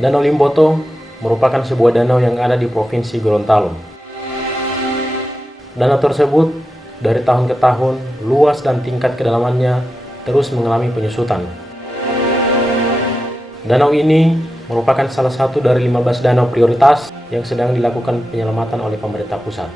Danau Limboto merupakan sebuah danau yang ada di Provinsi Gorontalo. Danau tersebut dari tahun ke tahun luas dan tingkat kedalamannya terus mengalami penyusutan. Danau ini merupakan salah satu dari 15 danau prioritas yang sedang dilakukan penyelamatan oleh pemerintah pusat.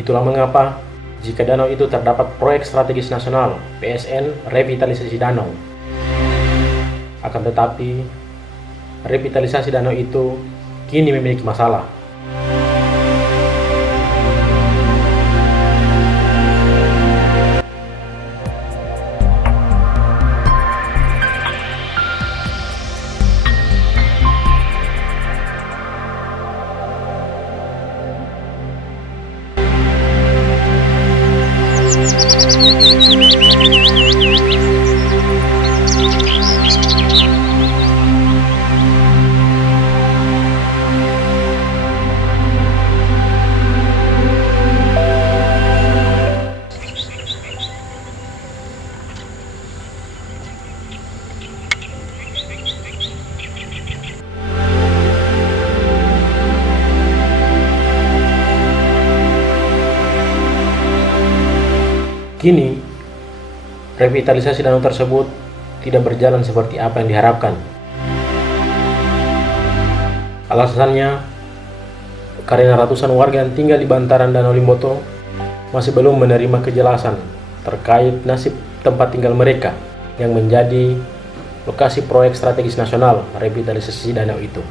Itulah mengapa jika danau itu terdapat proyek strategis nasional PSN revitalisasi danau. Akan tetapi, revitalisasi danau itu kini memiliki masalah. Kini, revitalisasi danau tersebut tidak berjalan seperti apa yang diharapkan. Alasannya, karena ratusan warga yang tinggal di bantaran Danau Limboto masih belum menerima kejelasan terkait nasib tempat tinggal mereka yang menjadi lokasi proyek strategis nasional revitalisasi danau itu.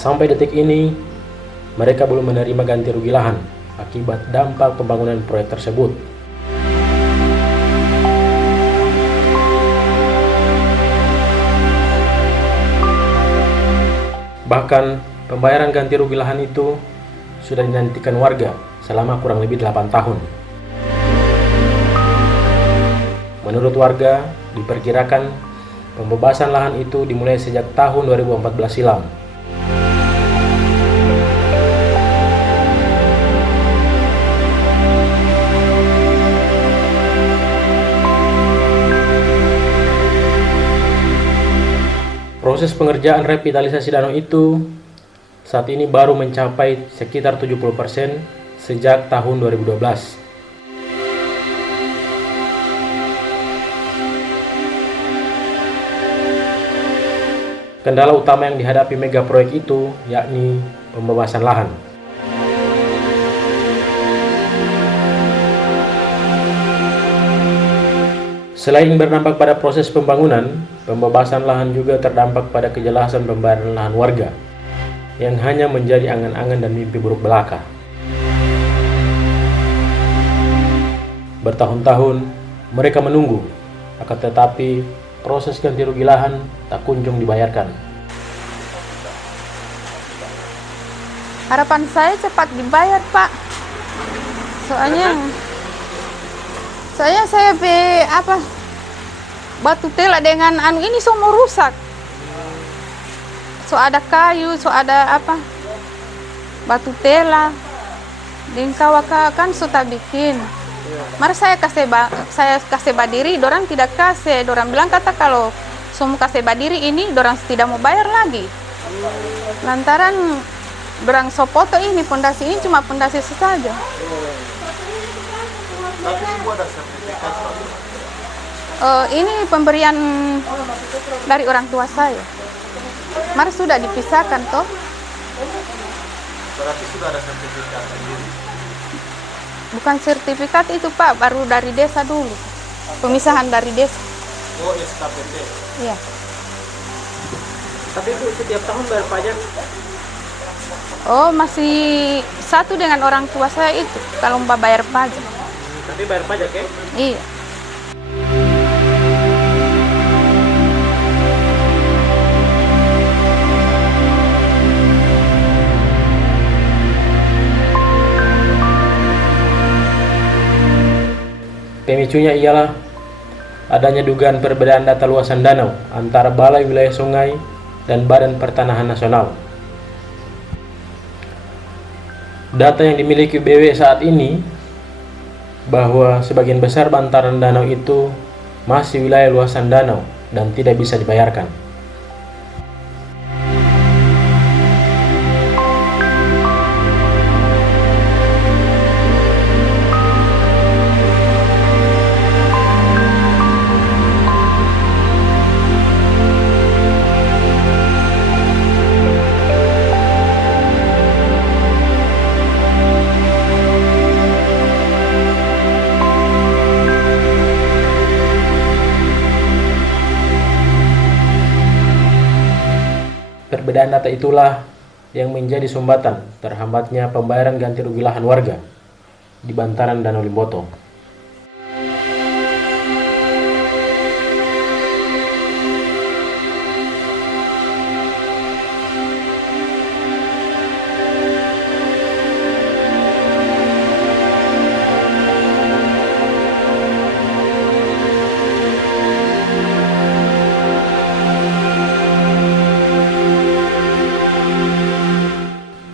Sampai detik ini, mereka belum menerima ganti rugi lahan akibat dampak pembangunan proyek tersebut. Bahkan, pembayaran ganti rugi lahan itu sudah dinantikan warga selama kurang lebih 8 tahun. Menurut warga, diperkirakan pembebasan lahan itu dimulai sejak tahun 2014 silam. Proses pengerjaan revitalisasi danau itu saat ini baru mencapai sekitar 70% sejak tahun 2012. Kendala utama yang dihadapi mega proyek itu yakni pembebasan lahan. Selain berdampak pada proses pembangunan, pembebasan lahan juga terdampak pada kejelasan pembayaran lahan warga yang hanya menjadi angan-angan dan mimpi buruk belaka. Bertahun-tahun mereka menunggu, akan tetapi proses ganti rugi lahan tak kunjung dibayarkan. Harapan saya cepat dibayar, Pak. Soalnya saya batu tela dengan ini semua rusak. So ada kayu, so ada batu tela. Dan kawaka kan sudah bikin. Mari saya kasih badiri, dorang tidak kasih. Dorang bilang kata kalau semua kasih badiri ini, dorang tidak mau bayar lagi. Lantaran dorang sopoto ini, pondasi ini cuma pondasi saja. Tapi semua ada sertifikat. Ini pemberian dari orang tua saya. Mari sudah dipisahkan toh. Berarti sudah ada sertifikat sendiri. Bukan sertifikat itu, Pak, baru dari desa dulu. Pemisahan dari desa. Oh, SKPT. Iya. Tapi Bu, setiap tahun bayar pajak? Oh, masih satu dengan orang tua saya itu kalau Mbak bayar pajak. Tapi bayar pajak ya? Iya. Pemicunya ialah adanya dugaan perbedaan data luasan danau antara Balai Wilayah Sungai dan Badan Pertanahan Nasional. Data yang dimiliki BW saat ini bahwa sebagian besar bantaran danau itu masih wilayah luasan danau dan tidak bisa dibayarkan. Perbedaan data itulah yang menjadi sumbatan terhambatnya pembayaran ganti rugi lahan warga di bantaran Danau Limboto.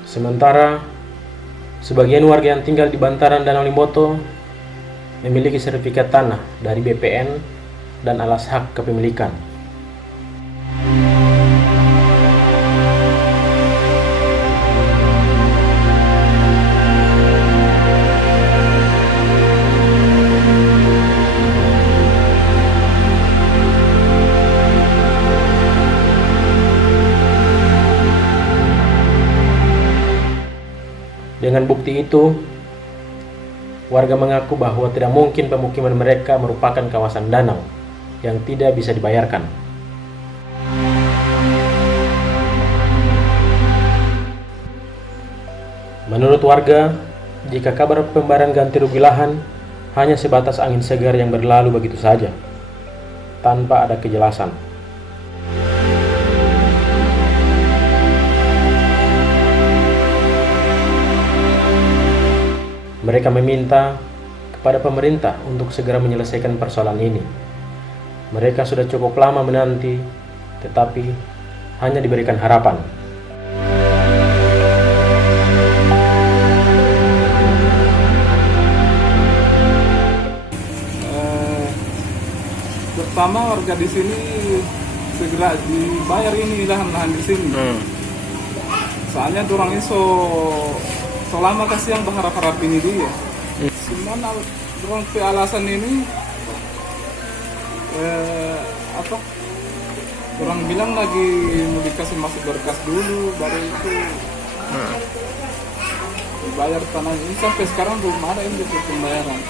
Sementara sebagian warga yang tinggal di bantaran Danau Limboto memiliki sertifikat tanah dari BPN dan alas hak kepemilikan. Dengan bukti itu, warga mengaku bahwa tidak mungkin pemukiman mereka merupakan kawasan danau yang tidak bisa dibayarkan. Menurut warga, jika kabar pembayaran ganti rugi lahan hanya sebatas angin segar yang berlalu begitu saja, tanpa ada kejelasan. Mereka meminta kepada pemerintah untuk segera menyelesaikan persoalan ini. Mereka sudah cukup lama menanti, tetapi hanya diberikan harapan. Pertama warga di sini segera dibayar ini lahan-lahan di sini. Soalnya dorang iso selama kasih yang berharap-harap ini dia. Cuman dorang ke alasan ini orang bilang lagi mau dikasih masuk berkas dulu, baru itu dibayar tanah ini. Sampai sekarang belum ada ini pembayaran.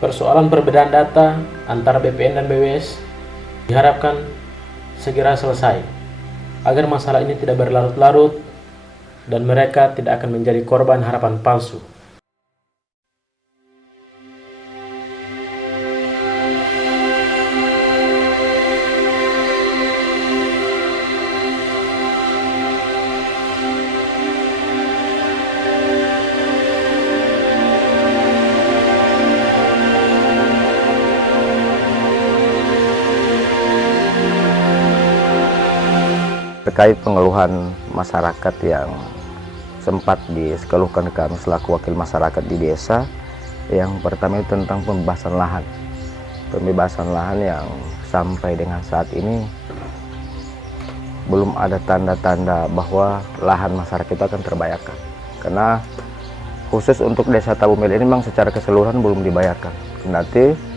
Persoalan perbedaan data antara BPN dan BWS diharapkan segera selesai agar masalah ini tidak berlarut-larut dan mereka tidak akan menjadi korban harapan palsu. Terkait pengeluhan masyarakat yang sempat dikeluhkan kami selaku wakil masyarakat di desa, yang pertama itu tentang pembebasan lahan. Pembebasan lahan yang sampai dengan saat ini belum ada tanda-tanda bahwa lahan masyarakat itu akan terbayarkan. Karena khusus untuk desa Tabumel ini memang secara keseluruhan belum dibayarkan. Nanti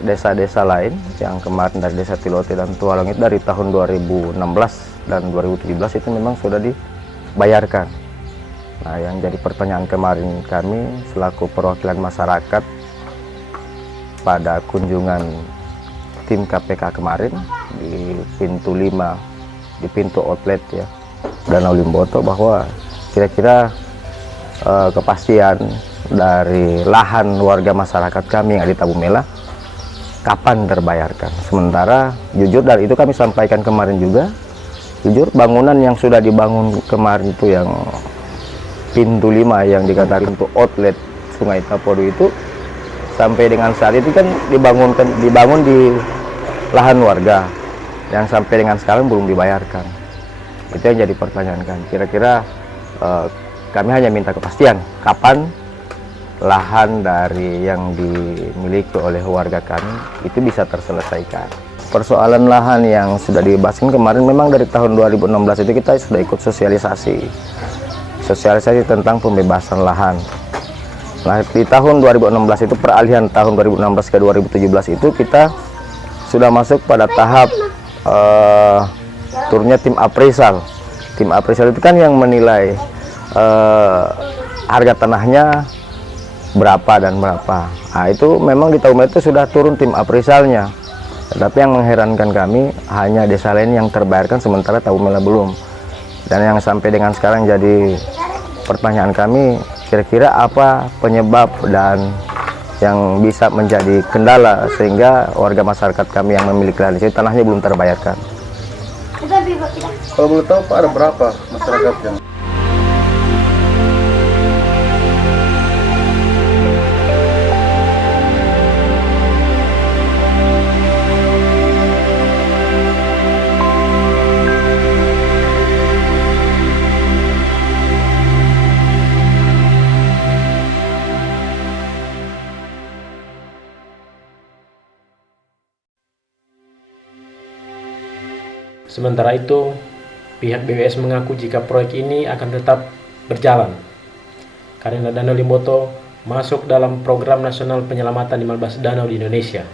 desa-desa lain yang kemarin dari desa Tilote dan Tualong itu dari tahun 2016 dan 2017 itu memang sudah dibayarkan. Nah, yang jadi pertanyaan kemarin kami selaku perwakilan masyarakat pada kunjungan tim KPK kemarin di pintu 5, di pintu outlet ya Danau Limboto, bahwa kira-kira kepastian dari lahan warga masyarakat kami yang ada di Tabumela kapan terbayarkan. Sementara jujur dari itu kami sampaikan kemarin juga, jujur bangunan yang sudah dibangun kemarin itu yang pintu 5 yang dikatakan pintu outlet Sungai Tapodo itu sampai dengan saat itu kan dibangun di lahan warga yang sampai dengan sekarang belum dibayarkan. Itu yang jadi pertanyaan kan. Kira-kira kami hanya minta kepastian kapan lahan dari yang dimiliki oleh warga kami itu bisa terselesaikan. Persoalan lahan yang sudah dibahaskan kemarin memang dari tahun 2016 itu kita sudah ikut sosialisasi tentang pembebasan lahan. Nah, di tahun 2016 itu peralihan tahun 2016 ke 2017 itu kita sudah masuk pada tahap turunnya tim appraisal. Tim appraisal itu kan yang menilai harga tanahnya berapa dan berapa. Nah, itu memang di Tabumela itu sudah turun tim appraisalnya. Tetapi yang mengherankan kami hanya desa lain yang terbayarkan sementara Tabumela belum. Dan yang sampai dengan sekarang jadi pertanyaan kami, kira-kira apa penyebab dan yang bisa menjadi kendala sehingga warga masyarakat kami yang memiliki lahan di sini tanahnya belum terbayarkan. Kalau boleh tahu Pak, ada berapa masyarakat yang Sementara itu, pihak BWS mengaku jika proyek ini akan tetap berjalan karena Danau Limboto masuk dalam Program Nasional Penyelamatan 15 Danau di Indonesia.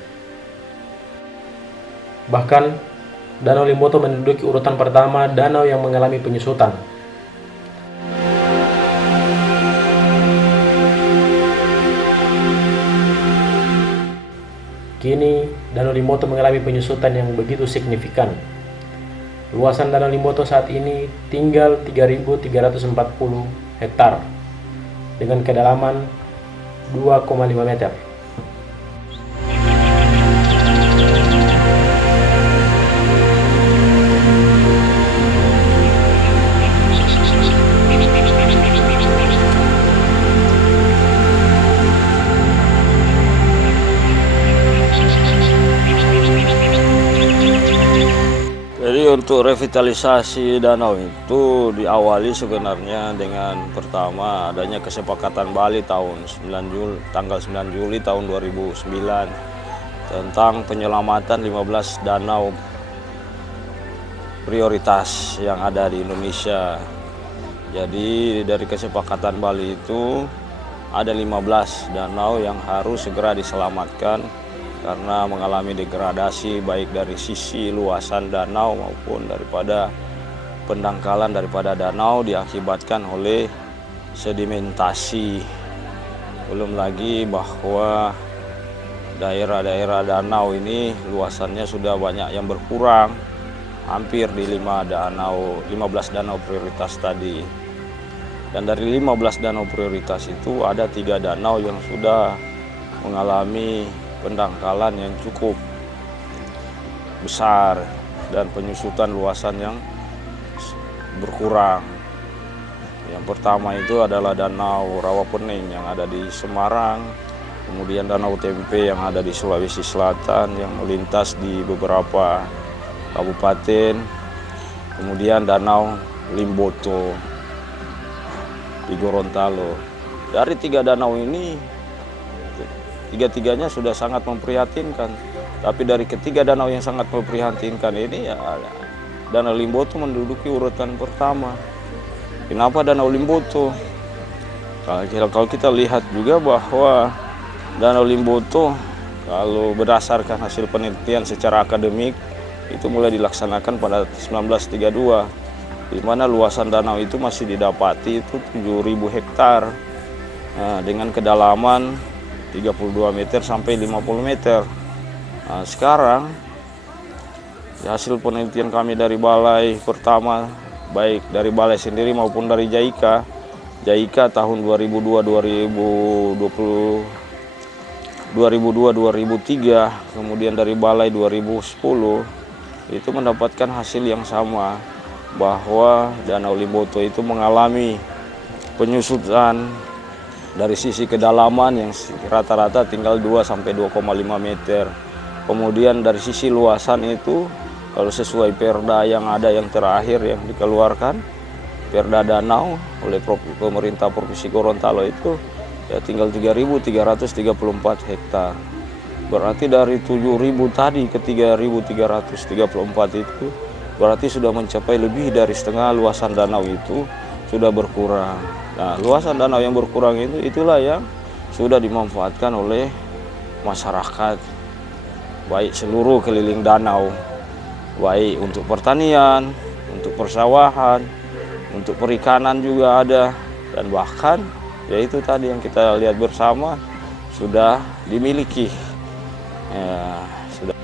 Bahkan, Danau Limboto menduduki urutan pertama danau yang mengalami penyusutan. Kini, Danau Limboto mengalami penyusutan yang begitu signifikan. Luasan Danau Limboto saat ini tinggal 3.340 hektar dengan kedalaman 2,5 meter. Jadi untuk revitalisasi danau itu diawali sebenarnya dengan pertama adanya kesepakatan Bali tanggal 9 Juli tahun 2009 tentang penyelamatan 15 danau prioritas yang ada di Indonesia. Jadi dari kesepakatan Bali itu ada 15 danau yang harus segera diselamatkan karena mengalami degradasi baik dari sisi luasan danau maupun daripada pendangkalan daripada danau diakibatkan oleh sedimentasi. Belum lagi bahwa daerah-daerah danau ini luasannya sudah banyak yang berkurang, hampir di 15 danau prioritas tadi. Dan dari 15 danau prioritas itu ada 3 danau yang sudah mengalami pendangkalan yang cukup besar dan penyusutan luasan yang berkurang. Yang pertama itu adalah Danau Rawapening yang ada di Semarang, kemudian Danau Tempe yang ada di Sulawesi Selatan yang melintas di beberapa kabupaten, kemudian Danau Limboto di Gorontalo. Dari 3 danau ini tiga-tiganya sudah sangat memprihatinkan. Tapi dari ketiga danau yang sangat memprihatinkan ini ya Danau Limboto menduduki urutan pertama. Kenapa Danau Limboto? Kalau kita lihat juga bahwa Danau Limboto kalau berdasarkan hasil penelitian secara akademik itu mulai dilaksanakan pada 1932. di mana luasan danau itu masih didapati itu 7.000 hektar dengan kedalaman 32 meter sampai 50 meter. Nah, sekarang hasil penelitian kami dari balai pertama, baik dari balai sendiri maupun dari JAICA tahun 2002-2003, kemudian dari balai 2010, itu mendapatkan hasil yang sama, bahwa Danau Limboto itu mengalami penyusutan dari sisi kedalaman yang rata-rata tinggal 2-2,5 meter. Kemudian dari sisi luasan itu, kalau sesuai perda yang ada yang terakhir yang dikeluarkan, perda danau oleh pemerintah Provinsi Gorontalo itu ya tinggal 3.334 hektar. Berarti dari 7.000 tadi ke 3.334 itu berarti sudah mencapai lebih dari setengah luasan danau itu sudah berkurang. Nah, luasan danau yang berkurang itu itulah yang sudah dimanfaatkan oleh masyarakat, baik seluruh keliling danau, baik untuk pertanian, untuk persawahan, untuk perikanan juga ada, dan bahkan yaitu tadi yang kita lihat bersama sudah dimiliki. Ya, sudah.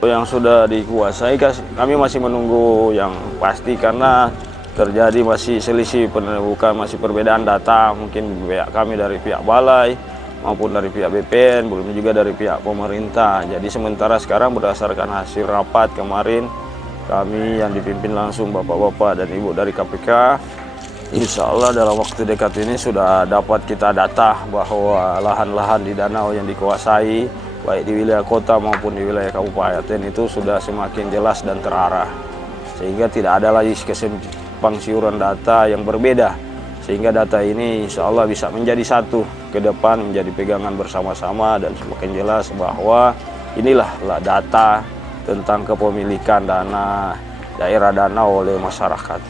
Yang sudah dikuasai, kami masih menunggu yang pasti karena terjadi masih selisih bukan masih perbedaan data, mungkin pihak kami dari pihak balai maupun dari pihak BPN, belum juga dari pihak pemerintah. Jadi sementara sekarang berdasarkan hasil rapat kemarin kami yang dipimpin langsung bapak-bapak dan ibu dari KPK, insya Allah dalam waktu dekat ini sudah dapat kita data bahwa lahan-lahan di danau yang dikuasai baik di wilayah kota maupun di wilayah kabupaten itu sudah semakin jelas dan terarah, sehingga tidak ada lagi kesimpang siuran data yang berbeda, sehingga data ini insya Allah bisa menjadi satu ke depan, menjadi pegangan bersama-sama dan semakin jelas bahwa inilah data tentang kepemilikan dana daerah danau oleh masyarakat.